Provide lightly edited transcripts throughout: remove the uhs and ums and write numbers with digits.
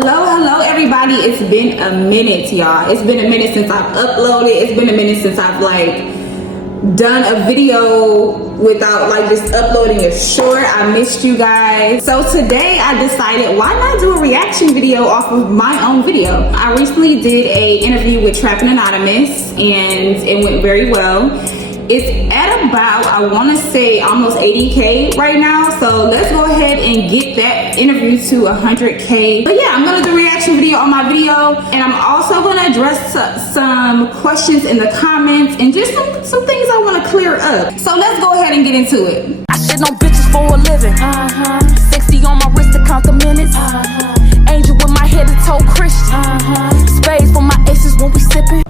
Hello everybody. It's been a minute, y'all. It's been a minute since I've uploaded. It's been a minute since I've done a video without just uploading a short. I missed you guys. So today I decided, why not do a reaction video off of my own video? I recently did a interview with Trappin and it went very well. It's at about, I want to say, almost 80K right now. So let's go ahead and get that interview to 100K. But yeah, I'm going to do a reaction video on my video. And I'm also going to address some questions in the comments and just some things I want to clear up. So let's go ahead and get into it. I shit on bitches for a living. 60 on my wrist to count the minutes. Angel with my head to toe Christian. Spades for my aces when we sipping.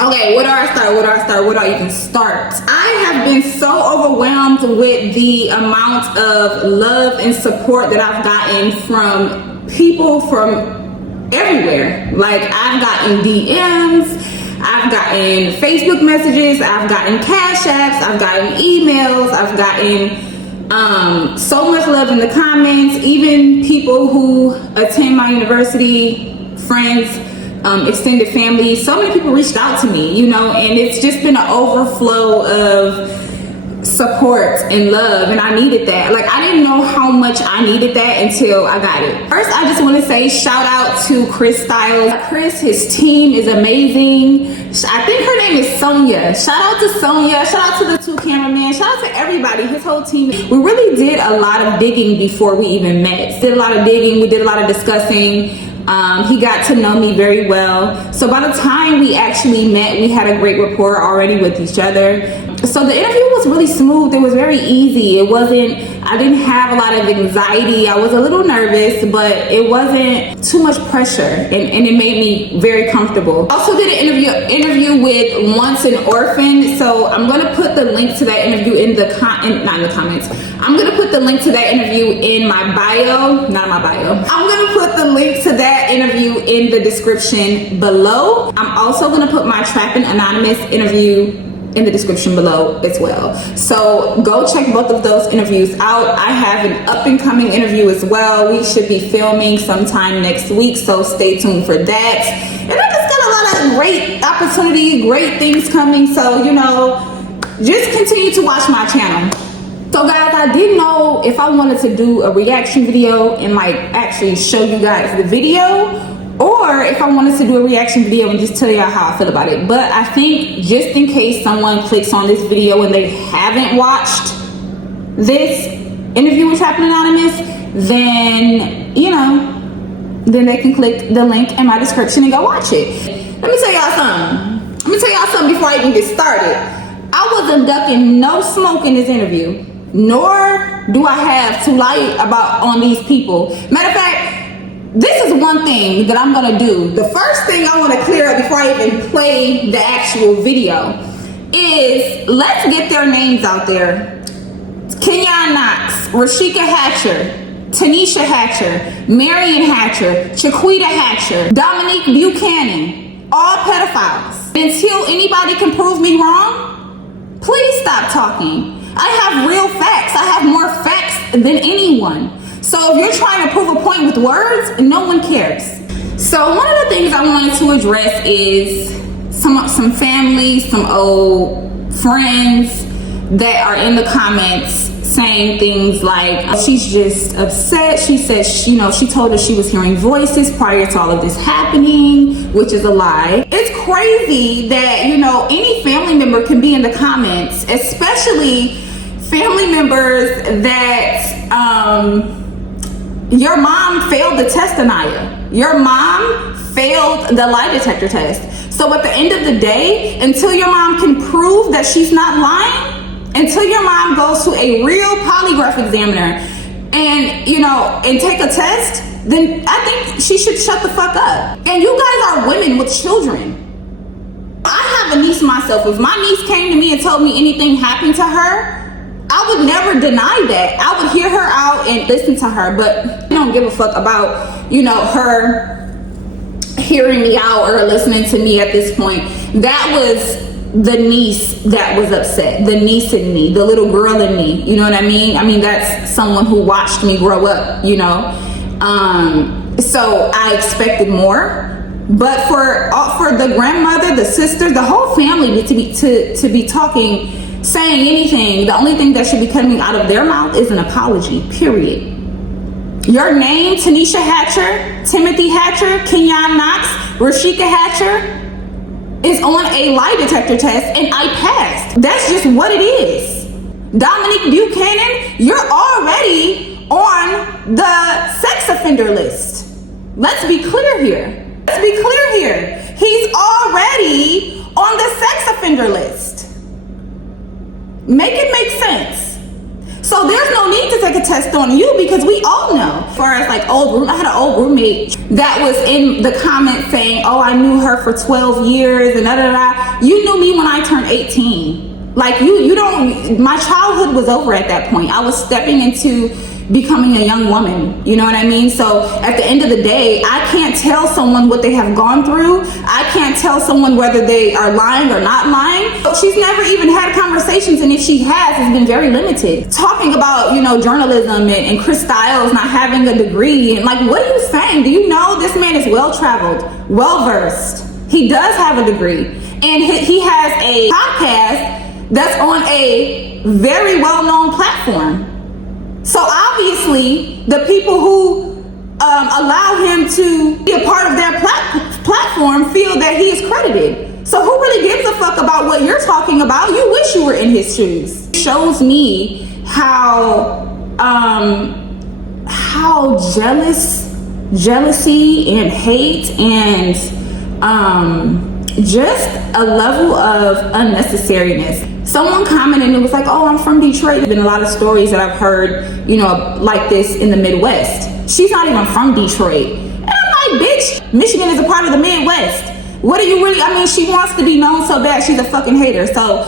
Okay, where do I even start? I have been so overwhelmed with the amount of love and support that I've gotten from people from everywhere. I've gotten DMs, I've gotten Facebook messages, I've gotten cash apps, I've gotten emails, I've gotten so much love in the comments. Even people who attend my university, friends, extended family, so many people reached out to me, and it's just been an overflow of support and love, and I needed that. I didn't know how much I needed that until I got it. First, I just want to say shout out to Chris Styles. Chris, his team is amazing. I think her name is Sonia. Shout out to Sonia. Shout out to the two cameramen. Shout out to everybody, his whole team. We really did a lot of digging before we even met. Did a lot of digging. We did a lot of discussing. He got to know me very well. So by the time we actually met, we had a great rapport already with each other. So the interview was really smooth. It was very easy. I didn't have a lot of anxiety. I was a little nervous, but it wasn't too much pressure, and it made me very comfortable. Also did an interview with Once an Orphan. So I'm gonna put the link to that interview not in the comments. I'm gonna put the link to that interview in my bio, not my bio. I'm gonna put the link to that interview in the description below. I'm also gonna put my Trappin Anonymous interview in the description below as well. So go check both of those interviews out. I have an up and coming interview as well. We should be filming sometime next week, so stay tuned for that. And I just got a lot of great opportunity, great things coming. So, just continue to watch my channel. So guys, I didn't know if I wanted to do a reaction video and actually show you guys the video, or if I wanted to do a reaction video and just tell y'all how I feel about it. But I think just in case someone clicks on this video and they haven't watched this interview with Trappin Anonymous, then, then they can click the link in my description and go watch it. Let me tell y'all something before I even get started. I wasn't ducking no smoke in this interview, nor do I have to lie on these people. Matter of fact, this is one thing that I'm gonna do. The first thing I wanna clear up before I even play the actual video is, let's get their names out there. Kenyon Knox, Rashika Hatcher, Tanisha Hatcher, Marion Hatcher, Chiquita Hatcher, Dominique Buchanan, all pedophiles. Until anybody can prove me wrong, please stop talking. I have real facts. I have more facts than anyone. So if you're trying to prove a point with words, no one cares. So one of the things I wanted to address is some family, some old friends that are in the comments saying things like, she's just upset. She said, she told us she was hearing voices prior to all of this happening, which is a lie. It's crazy that, any family member can be in the comments, especially family members that, your mom failed the test, Anaya. Your mom failed the lie detector test. So at the end of the day, until your mom can prove that she's not lying, until your mom goes to a real polygraph examiner and, and take a test, then I think she should shut the fuck up. And you guys are women with children. I have a niece myself. If my niece came to me and told me anything happened to her, I would never deny that. I would hear her out and listen to her, but I don't give a fuck about, her hearing me out or listening to me at this point. That was the niece that was upset, the niece in me, the little girl in me, you know what I mean? I mean, that's someone who watched me grow up, So I expected more. But for the grandmother, the sisters, the whole family to be talking, saying anything, the only thing that should be coming out of their mouth is an apology, period. Your name, Tanisha Hatcher, Timothy Hatcher, Kenyon Knox, Rashika Hatcher, is on a lie detector test and I passed. That's just what it is. Dominique Buchanan, you're already on the sex offender list. Let's be clear here. Let's be clear here. He's already on the sex offender list. Make it make sense. So there's no need to take a test on you because we all know. As far as like I had an old roommate that was in the comments saying, oh, I knew her for 12 years and da da da. You knew me when I turned 18. Like you don't, my childhood was over at that point. I was stepping into becoming a young woman, you know what I mean? So at the end of the day, I can't tell someone what they have gone through. I can't tell someone whether they are lying or not lying. So she's never even had conversations, and if she has, it's been very limited. Talking about, you know, journalism and Chris Styles not having a degree, and like, what are you saying? Do you know this man is well-traveled, well-versed? He does have a degree, and he has a podcast that's on a very well-known platform. So obviously, the people who allow him to be a part of their platform feel that he is credited. So who really gives a fuck about what you're talking about? You wish you were in his shoes. It shows me how jealousy and hate and just a level of unnecessariness. Someone commented and it was like, oh, I'm from Detroit. There's been a lot of stories that I've heard, you know, like this in the Midwest. She's not even from Detroit. And I'm like, bitch, Michigan is a part of the Midwest. What do you really, I mean, she wants to be known so bad, she's a fucking hater. So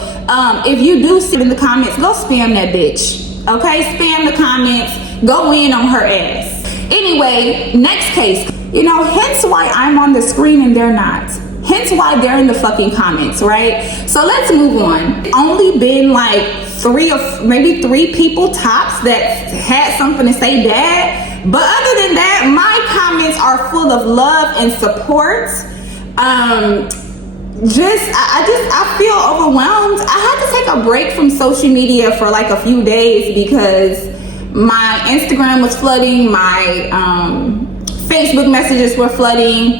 if you do see it in the comments, go spam that bitch. Okay, spam the comments, go in on her ass. Anyway, next case, you know, hence why I'm on the screen and they're not. Hence why they're in the fucking comments, right? So let's move on. Only been like maybe three people tops that had something to say bad. But other than that, my comments are full of love and support. I feel overwhelmed. I had to take a break from social media for like a few days because my Instagram was flooding, my Facebook messages were flooding.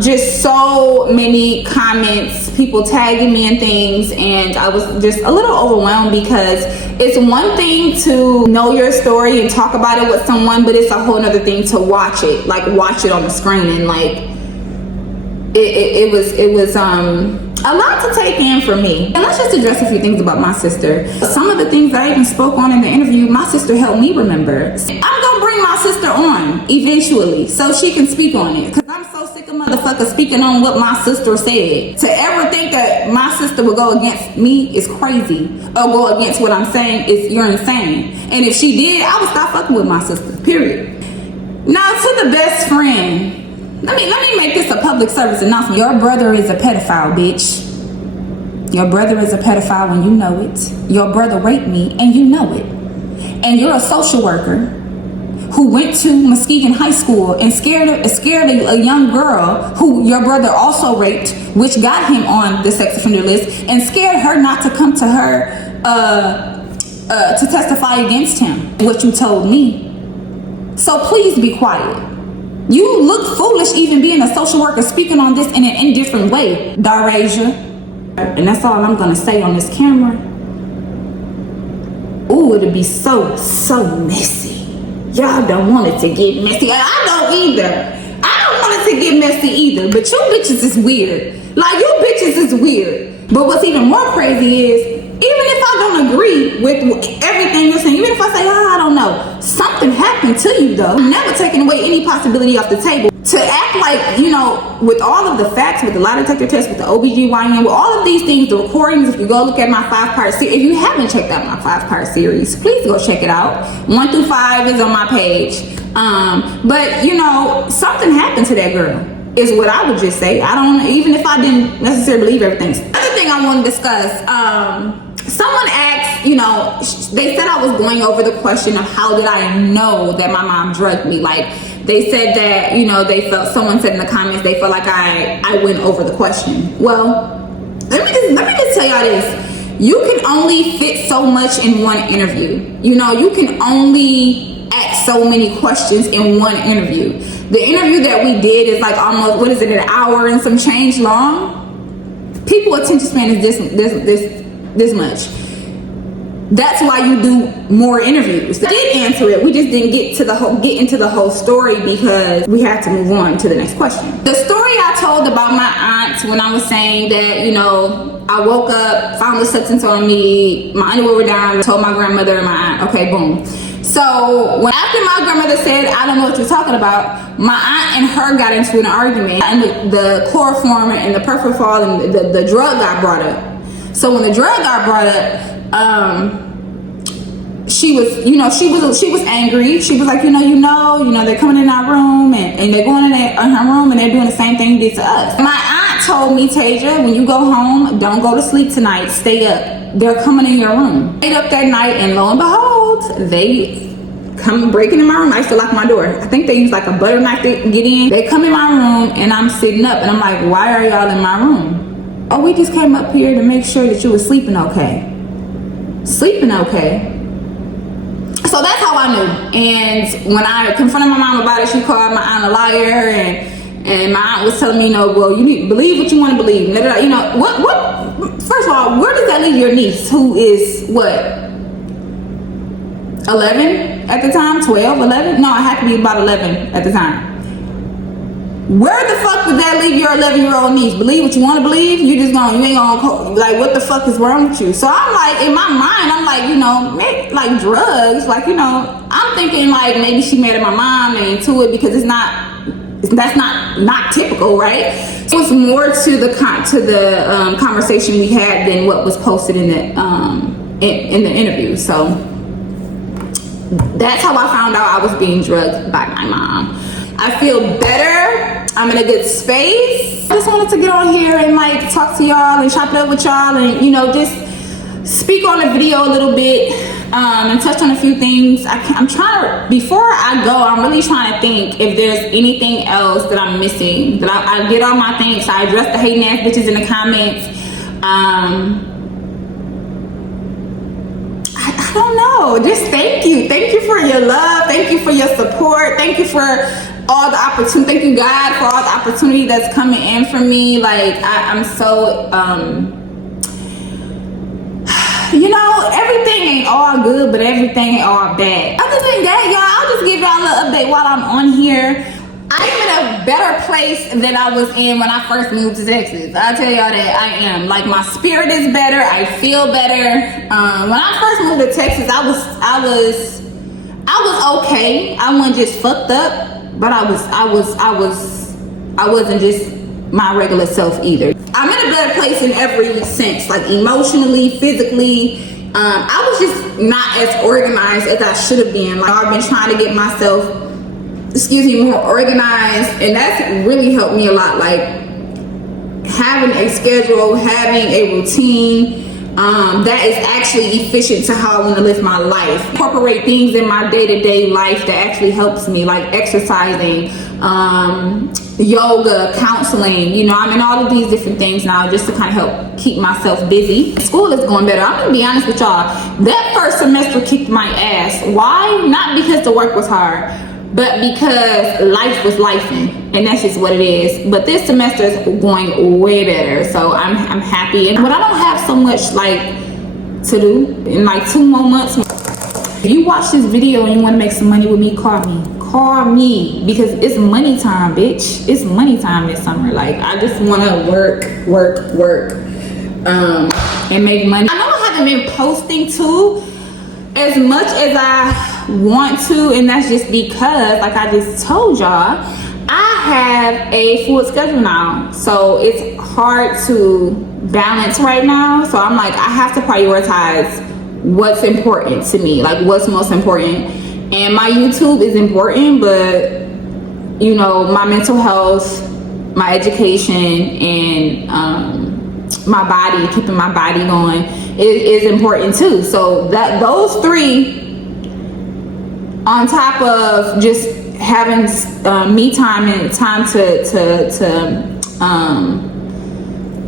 Just so many comments, people tagging me and things, and I was just a little overwhelmed because it's one thing to know your story and talk about it with someone, but it's a whole other thing to watch it on the screen, and like it was a lot to take in for me. And let's just address a few things about my sister. Some of the things that I even spoke on in the interview, my sister helped me remember. I'm gonna bring my sister on eventually so she can speak on it, because I'm so sick of motherfuckers speaking on what my sister said. To ever think that my sister would go against me is crazy, or go against what I'm saying is you're insane. And if she did, I would stop fucking with my sister, period. Now to the best friend. Let me make this a public service announcement. Your brother is a pedophile, bitch. Your brother is a pedophile and you know it. Your brother raped me and you know it. And you're a social worker who went to Muskegon High School and scared a young girl who your brother also raped, which got him on the sex offender list, and scared her not to come to her to testify against him, what you told me. So please be quiet. You look foolish even being a social worker speaking on this in an indifferent way, Darasia. And that's all I'm gonna say on this camera. Ooh, it'll be so messy. Y'all don't want it to get messy. I don't either. I don't want it to get messy either. But you bitches is weird. Like, you bitches is weird. But what's even more crazy is, even if I don't agree with everything you're saying, even if I say, oh, I don't know, something happened to you though. I'm never taking away any possibility off the table. To act like, you know, with all of the facts, with the lie detector test, with the OBGYN, with all of these things, the recordings, if you go look at my 5-part series, if you haven't checked out my 5-part series, please go check it out. 1 through 5 is on my page. But, you know, something happened to that girl, is what I would just say. I don't, even if I didn't necessarily believe everything. Another thing I want to discuss, someone asked, you know, they said I was going over the question of how did I know that my mom drugged me. Like, They said that, you know, they felt, someone said in the comments, they felt like I went over the question. Well, let me just tell y'all this. You can only fit so much in one interview. You know, you can only ask so many questions in one interview. The interview that we did is like almost, what is it, an hour and some change long? People attention span is this much. That's why you do more interviews. I did answer it. We just didn't get into the whole story because we had to move on to the next question. The story I told about my aunt when I was saying that, you know, I woke up, found the substance on me, my underwear were down, told my grandmother and my aunt. Okay, boom. So after my grandmother said, I don't know what you're talking about, my aunt and her got into an argument, and the chloroform and the propofol and the drug got brought up. So when the drug got brought up, she was angry. She was like, you know, they're coming in our room and they're going in her room and they're doing the same thing they did to us. My aunt told me, Tasia, when you go home, don't go to sleep tonight. Stay up. They're coming in your room. Stayed up that night, and lo and behold, they come breaking in my room. I used to lock my door. I think they use like a butter knife to get in. They come in my room and I'm sitting up and I'm like, why are y'all in my room? Oh, we just came up here to make sure that you were sleeping okay. Sleeping okay. So that's how I knew. And when I confronted my mom about it, she called my aunt a liar, and my aunt was telling me, well, you need to believe what you want to believe. You know, what first of all, where does that leave your niece, who is what, 11 at the time? 12, 11? No, I had to be about 11 at the time. Where the fuck did that leave your 11-year-old niece? Believe what you want to believe? You ain't gonna, like, what the fuck is wrong with you? So I'm like, in my mind, I'm like, you know, maybe like drugs, like, you know, I'm thinking like maybe she mad at my mom and into it because that's not typical, right? So it's more to the conversation we had than what was posted in the interview. So that's how I found out I was being drugged by my mom. I feel better. I'm in a good space. I just wanted to get on here and like talk to y'all and chop it up with y'all and, you know, just speak on the video a little bit and touch on a few things. I'm trying to, before I go, I'm really trying to think if there's anything else that I'm missing. That I did all my things. I addressed the hating ass bitches in the comments. I don't know. Just thank you. Thank you for your love. Thank you for your support. Thank you for all the opportunity. Thank you, God, for all the opportunity that's coming in for me. Like, I'm so, you know, everything ain't all good, but everything ain't all bad. Other than that, y'all, I'll just give y'all a little update while I'm on here. I'm in a better place than I was in when I first moved to Texas. I'll tell y'all that I am. Like, my spirit is better. I feel better. When I first moved to Texas, I was okay. I wasn't just fucked up, but I wasn't just my regular self either. I'm in a better place in every sense, like emotionally, physically. I was just not as organized as I should have been. Like, I've been trying to get myself, more organized, and that's really helped me a lot. Like, having a schedule, having a routine, that is actually efficient to how I want to live my life. Incorporate things in my day-to-day life that actually helps me, like exercising, yoga, counseling. You know, I'm in all of these different things now just to kind of help keep myself busy. School is going better. I'm gonna be honest with y'all. That first semester kicked my ass. Why? Not because the work was hard, but because life was lifing, and that's just what it is. But this semester is going way better, so I'm happy. But I don't have so much like to do in like 2 more months. If you watch this video and you want to make some money with me, call me because it's money time, bitch. It's money time this summer. Like, I just want to work, and make money. I know I haven't been posting too as much as I want to, and that's just because, like I just told y'all, I have a full schedule now, so it's hard to balance right now. So I'm like, I have to prioritize what's important to me, like what's most important. And my YouTube is important, but you know, my mental health, my education, and my body, keeping my body going is important too. So that those three, on top of just having me time and time to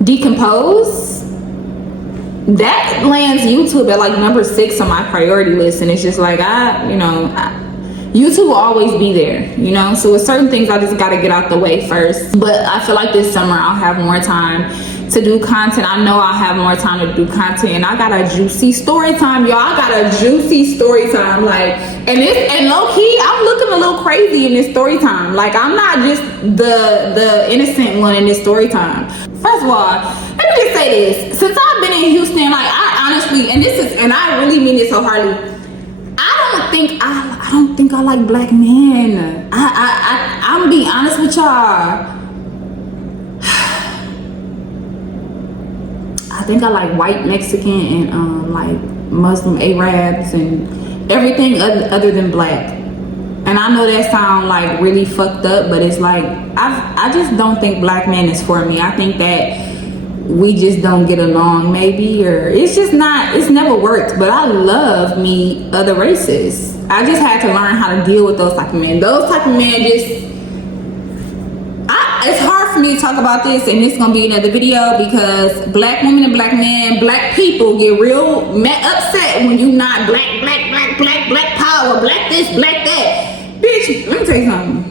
decompose, that lands YouTube at like number 6 on my priority list. And it's just like, YouTube will always be there, so with certain things I just got to get out the way first. But I feel like this summer I'll have more time to do content. I know I'll have more time to do content, and I got a juicy story time, y'all. I got a juicy story time, and low key, I'm looking a little crazy in this story time. Like, I'm not just the innocent one in this story time. First of all, let me just say this: since I've been in Houston, like, I honestly, and I really mean this wholeheartedly, I don't think I like black men. I'm gonna be honest with y'all. I think I like white Mexican and like Muslim Arabs and everything other than black. And I know that sound like really fucked up, but it's like I just don't think black men is for me. I think that we just don't get along, maybe, or it's never worked. But I love me other races. I just had to learn how to deal with those type of men. Those type of men it's hard for me to talk about this, and it's gonna be another video, because black women and black men, black people get real upset when you not black power, black this, black that. Bitch, let me tell you something.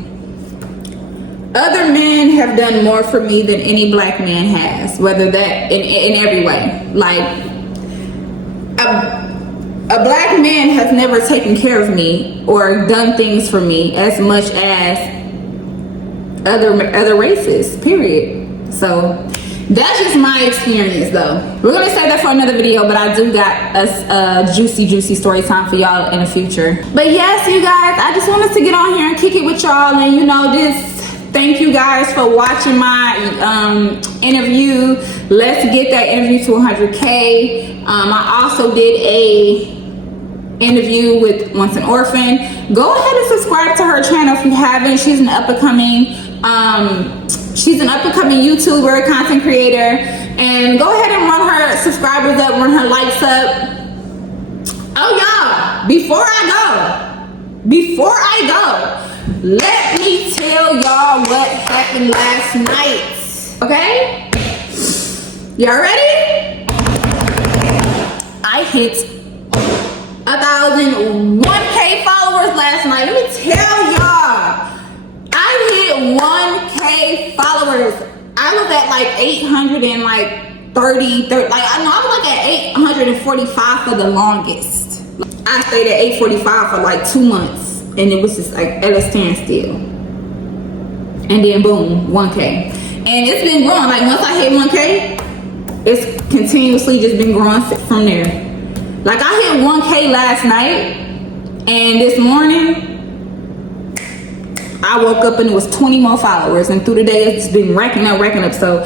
Other men have done more for me than any black man has, whether that in every way. Like, a black man has never taken care of me or done things for me as much as other races, period. So that's just my experience, though. We're gonna save that for another video, but I do got a juicy story time for y'all in the future. But yes, you guys, I just wanted to get on here and kick it with y'all, and just thank you guys for watching my interview. Let's get that interview to 100K. I also did a interview with Once an Orphan. Go ahead and subscribe to her channel if you haven't. She's an up and coming YouTuber, content creator, and go ahead and run her subscribers up, run her likes up. Oh y'all, before I go, let me tell y'all what happened last night. Okay? Y'all ready? I hit 1,001K followers last night. Let me tell y'all, I hit 1K followers. I was at like 830, like I was like at 845 for the longest. I stayed at 845 for like 2 months, and it was just like at a standstill. And then boom, 1K. And it's been growing. Like, once I hit 1K, it's continuously just been growing from there. Like, I hit 1K last night, and this morning I woke up and it was 20 more followers, and through the day it's been racking up. So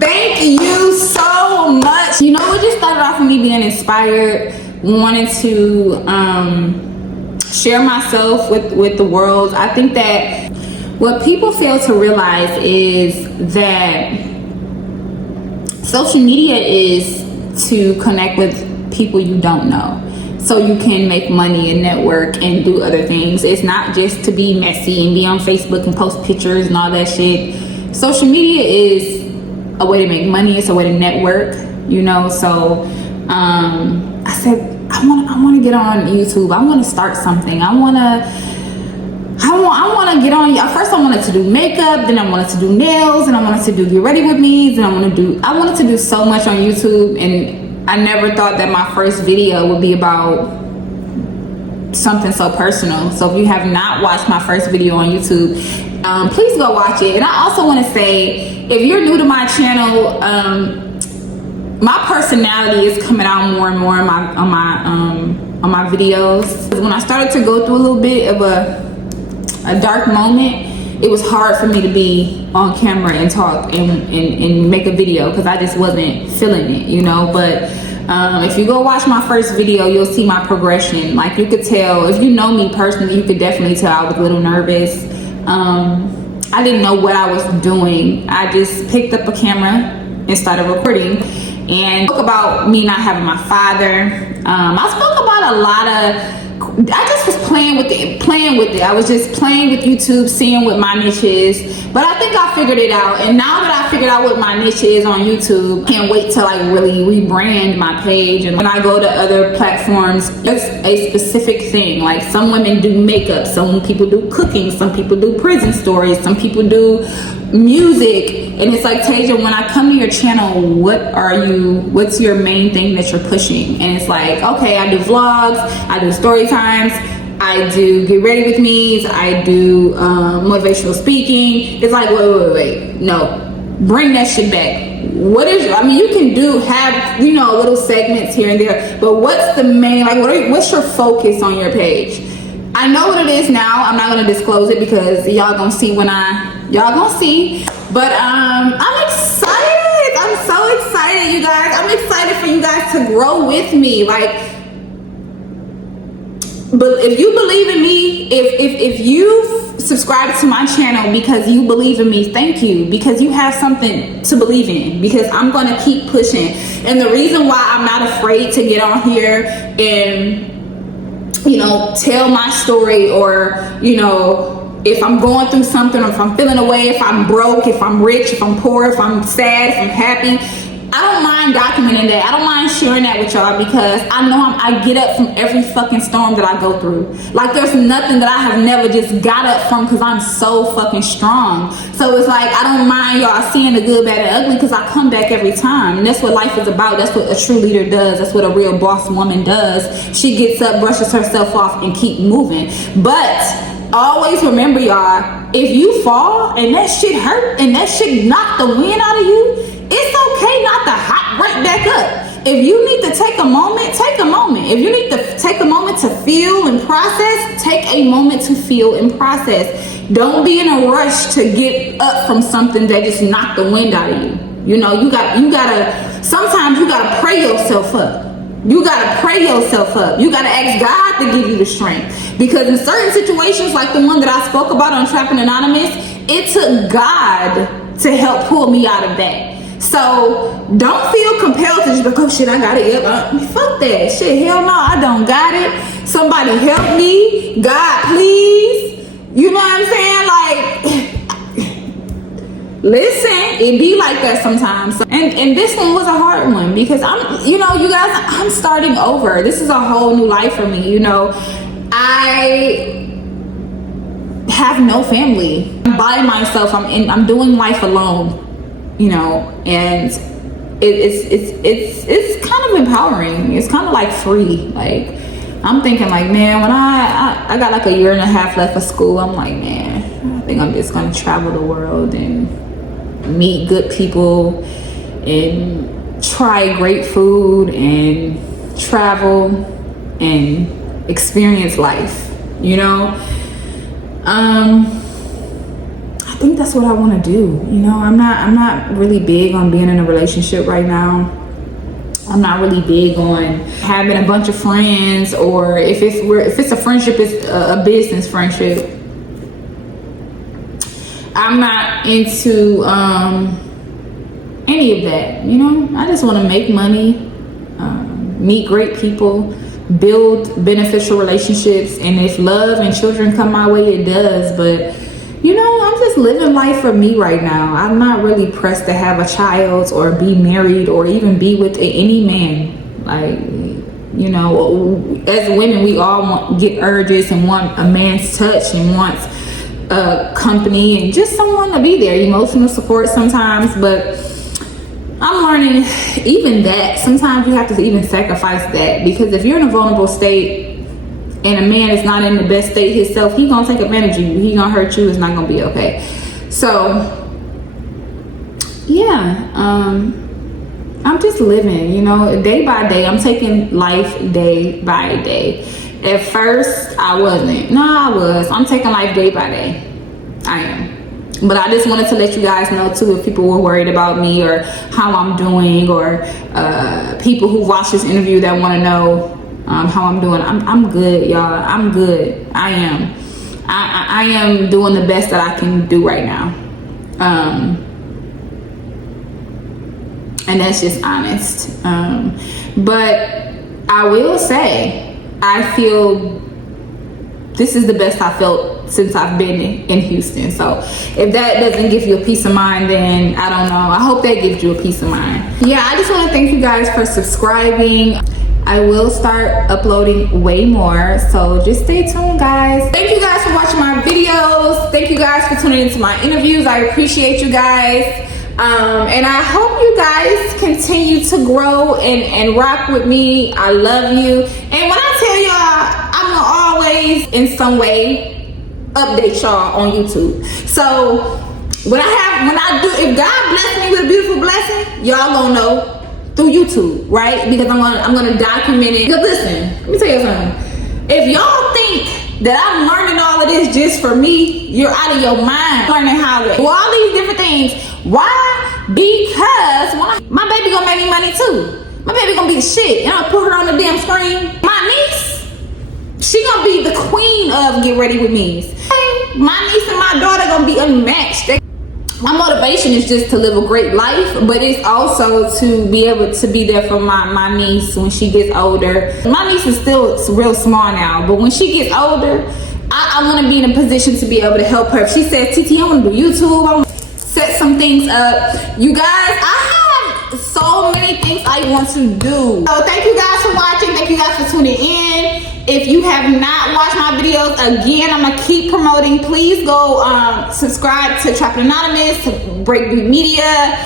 thank you so much. It just started off with me being inspired, wanting to share myself with the world. I think that what people fail to realize is that social media is to connect with people you don't know, so you can make money and network and do other things. It's not just to be messy and be on Facebook and post pictures and all that shit. Social media is a way to make money. It's a way to network, so I said I want to get on YouTube. I want to start something. I want to get on. First I wanted to do makeup, then I wanted to do nails, and I wanted to do get ready with me, and I wanted to do so much on YouTube, and I never thought that my first video would be about something so personal. So if you have not watched my first video on YouTube, please go watch it. And I also want to say, if you're new to my channel, my personality is coming out more and more on my videos. When I started to go through a little bit of a dark moment, it was hard for me to be on camera and talk and make a video, because I just wasn't feeling it, But if you go watch my first video, you'll see my progression. Like, you could tell, if you know me personally, you could definitely tell I was a little nervous. I didn't know what I was doing. I just picked up a camera and started recording, and spoke about me not having my father. I spoke about a lot of I just was playing with it. I was just playing with YouTube, seeing what my niche is. But I think I figured it out. And now that I figured out what my niche is on YouTube, can't wait to like really rebrand my page. And when I go to other platforms, it's a specific thing. Like some women do makeup, some people do cooking, some people do prison stories, some people do music. And it's like, Tasia, when I come to your channel, what's your main thing that you're pushing? And it's like, okay, I do vlogs, I do story times, I do get ready with me's, I do motivational speaking. It's like, wait, no, bring that shit back. What is, I mean, you can have, you know, little segments here and there, but what's the main, like, what's your focus on your page? I know what it is now. I'm not gonna disclose it because y'all gonna see y'all gonna see. But I'm excited. I'm so excited, you guys. I'm excited for you guys to grow with me. Like, but if you believe in me, if you subscribe to my channel because you believe in me, thank you, because you have something to believe in, because I'm gonna keep pushing. And the reason why I'm not afraid to get on here and, you know, tell my story, or, you know, if I'm going through something, or if I'm feeling away, if I'm broke, if I'm rich, if I'm poor, if I'm sad, if I'm happy, I don't mind documenting that. I don't mind sharing that with y'all, because I know I get up from every fucking storm that I go through. Like, there's nothing that I have never just got up from, because I'm so fucking strong. So it's like, I don't mind y'all seeing the good, bad, and ugly, because I come back every time. And that's what life is about. That's what a true leader does. That's what a real boss woman does. She gets up, brushes herself off, and keep moving. But always remember, y'all, if you fall and that shit hurt and that shit knock the wind out of you, it's okay not to hop right back up. If you need to take a moment, take a moment. If you need to take a moment to feel and process, take a moment to feel and process. Don't be in a rush to get up from something that just knocked the wind out of you. You know, you gotta, sometimes you gotta pray yourself up. You gotta pray yourself up. You gotta ask God to give you the strength. Because in certain situations, like the one that I spoke about on Trappin Anonymous, it took God to help pull me out of that. So don't feel compelled to just be like, oh shit, I got it. Fuck that shit. Hell no, I don't got it. Somebody help me. God, please. You know what I'm saying? Like, listen, it be like that sometimes. And this one was a hard one, because I'm, you know, you guys, I'm starting over. This is a whole new life for me. You know, I have no family. I'm by myself. I'm doing life alone. You know, and it's kind of empowering. It's kind of like free. Like, I'm thinking like, man, when I got like a year and a half left of school, I'm like, man, I think I'm just gonna travel the world and meet good people and try great food and travel and experience life, you know. I think that's what I want to do. You know, I'm not really big on being in a relationship right now. I'm not really big on having a bunch of friends, or if it's a friendship, it's a business friendship. I'm not into any of that. You know, I just want to make money, meet great people, build beneficial relationships, and if love and children come my way, it does. But you know, I'm just living life for me right now. I'm not really pressed to have a child or be married or even be with any man. Like, you know, as women, we all get urges and want a man's touch and want company and just someone to be there, emotional support sometimes. But I'm learning even that sometimes you have to even sacrifice that, because if you're in a vulnerable state and a man is not in the best state himself, he gonna take advantage of you. He gonna hurt you. It's not gonna be okay. So, yeah, I'm just living, you know, day by day. I'm taking life day by day. At first, I wasn't. No, I was. I'm taking life day by day. I am. But I just wanted to let you guys know too, if people were worried about me or how I'm doing, or people who watch this interview that want to know how I'm doing. I'm good, y'all. I'm good. I am. I am doing the best that I can do right now. And that's just honest. But I will say, I feel this is the best I felt since I've been in Houston. So if that doesn't give you a peace of mind, then I don't know. I hope that gives you a peace of mind. Yeah, I just want to thank you guys for subscribing. I will start uploading way more, so just stay tuned, guys. Thank you guys for watching my videos. Thank you guys for tuning into my interviews. I appreciate you guys. And I hope you guys continue to grow and rock with me. I love you. And when I tell y'all, I'm gonna always in some way update y'all on YouTube. So if God bless me with a beautiful blessing, y'all gonna know through YouTube, right? Because I'm gonna document it. Because listen, let me tell you something. If y'all think that I'm learning all of this just for me, you're out of your mind. Learning how to do all these different things. Why? Because my baby gonna make me money too. My baby gonna be the shit. And I'll put her on the damn screen. My niece, she gonna be the queen of Get Ready With Me's. My niece and my daughter gonna be unmatched. My motivation is just to live a great life, but it's also to be able to be there for my niece when she gets older. My niece is still real small now, but when she gets older, I want to be in a position to be able to help her. If she says, TT, I want to do YouTube, I want to set some things up. You guys, I have so many things I want to do. So thank you guys for watching. Thank you guys for tuning in. If you have not watched my videos, again, I'm gonna keep promoting. Please go subscribe to Trappin Anonymous, to Breakbeat Media,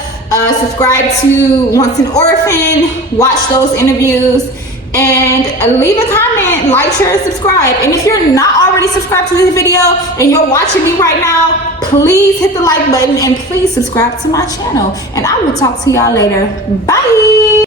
subscribe to Once an Orphan, watch those interviews, and leave a comment, like, share, and subscribe. And if you're not already subscribed to this video and you're watching me right now, please hit the like button and please subscribe to my channel. And I will talk to y'all later. Bye.